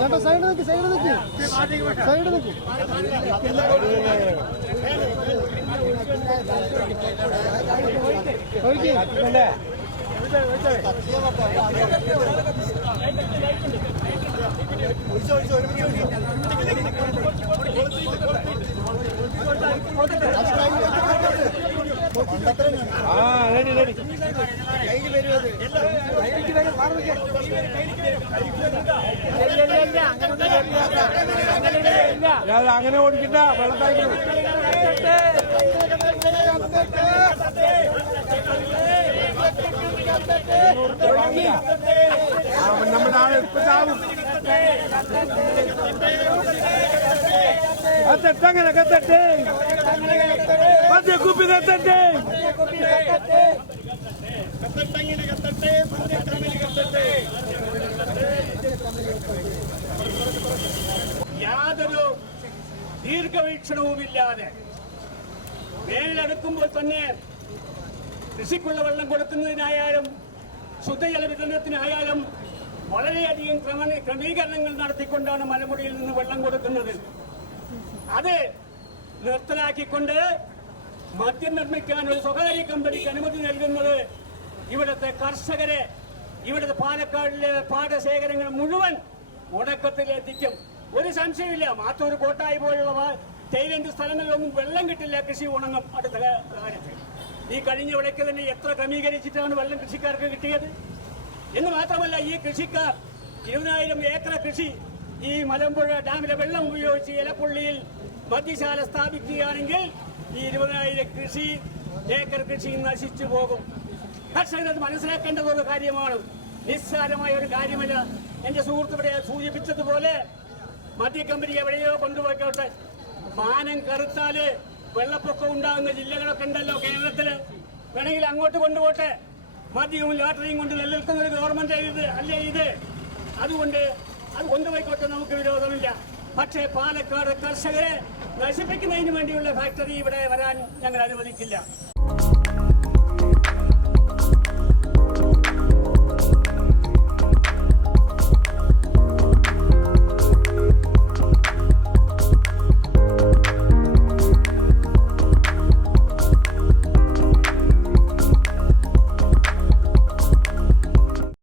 ചേട്ടാ സൈഡ് നിൽക്ക് സൈഡ് നിൽക്ക് സൈഡ് നിൽക്ക് അങ്ങനെ ഓടിക്കണ്ട വെള്ളത്തായി നമ്മുടെ നാളെ കത്തട്ടെ കത്തട്ടെ മദ്യ കുപ്പി കത്തട്ടെ യാതൊരു ദീർഘവീക്ഷണവുമില്ലാതെ വേനലെടുക്കുമ്പോൾ തന്നെ കൃഷിക്കുള്ള വെള്ളം കൊടുക്കുന്നതിനായാലും ശുദ്ധജല വിതരണത്തിനായാലും വളരെയധികം ക്രമീകരണങ്ങൾ നടത്തിക്കൊണ്ടാണ് മലമുടിയിൽ നിന്ന് വെള്ളം കൊടുക്കുന്നത്. അത് നിർത്തലാക്കിക്കൊണ്ട് മദ്യം നിർമ്മിക്കാൻ ഒരു സ്വകാര്യ കമ്പനിക്ക് അനുമതി നൽകുന്നത് ഇവിടുത്തെ കർഷകരെ, ഇവിടുത്തെ പാലക്കാടിലെ പാടശേഖരങ്ങൾ മുഴുവൻ ഉണക്കത്തിലെത്തിക്കും. ഒരു സംശയമില്ല. മാത്തൂർ കോട്ടായി പോലുള്ള തേയിലന്റെ സ്ഥലങ്ങളിലൊന്നും വെള്ളം കിട്ടില്ല. കൃഷി ഉണങ്ങും അടുത്ത കാലത്ത്. ഈ കഴിഞ്ഞ വിളയ്ക്ക് തന്നെ എത്ര ക്രമീകരിച്ചിട്ടാണ് വെള്ളം കൃഷിക്കാർക്ക് കിട്ടിയത് എന്ന് മാത്രമല്ല, ഈ കൃഷിക്കാർ 20,000 ഏക്കർ കൃഷി ഈ മലമ്പുഴ ഡാമിലെ വെള്ളം ഉപയോഗിച്ച് ഇലപ്പുള്ളിയിൽ മദ്യശാല സ്ഥാപിക്കുകയാണെങ്കിൽ ഈ 20,000 ഏക്കർ കൃഷി നശിച്ചു പോകും. കർഷകർ അത് മനസ്സിലാക്കേണ്ടത് ഒരു കാര്യമാണ്, നിസ്സാരമായ ഒരു കാര്യമല്ല. എന്റെ സുഹൃത്ത് ഇവിടെ സൂചിപ്പിച്ചതുപോലെ മദ്യ കമ്പനി എവിടെയോ കൊണ്ടുപോയിക്കോട്ടെ, മാനം കറുത്താല് വെള്ളപ്പൊക്കം ഉണ്ടാകുന്ന ജില്ലകളൊക്കെ ഉണ്ടല്ലോ കേരളത്തില്, വേണമെങ്കിൽ അങ്ങോട്ട് കൊണ്ടുപോട്ടെ. മദ്യവും ലോട്ടറിയും കൊണ്ട് നിലനിൽക്കുന്ന ഒരു ഗവൺമെന്റ് അല്ലേ ഇത്? അതുകൊണ്ട് അത് കൊണ്ടുപോയിക്കോട്ടെ, നമുക്ക് വിരോധമില്ല. പക്ഷേ പാലക്കാട് കർഷകരെ നശിപ്പിക്കുന്നതിന് വേണ്ടിയുള്ള ഫാക്ടറി ഇവിടെ വരാൻ ഞങ്ങൾ അനുവദിക്കില്ല.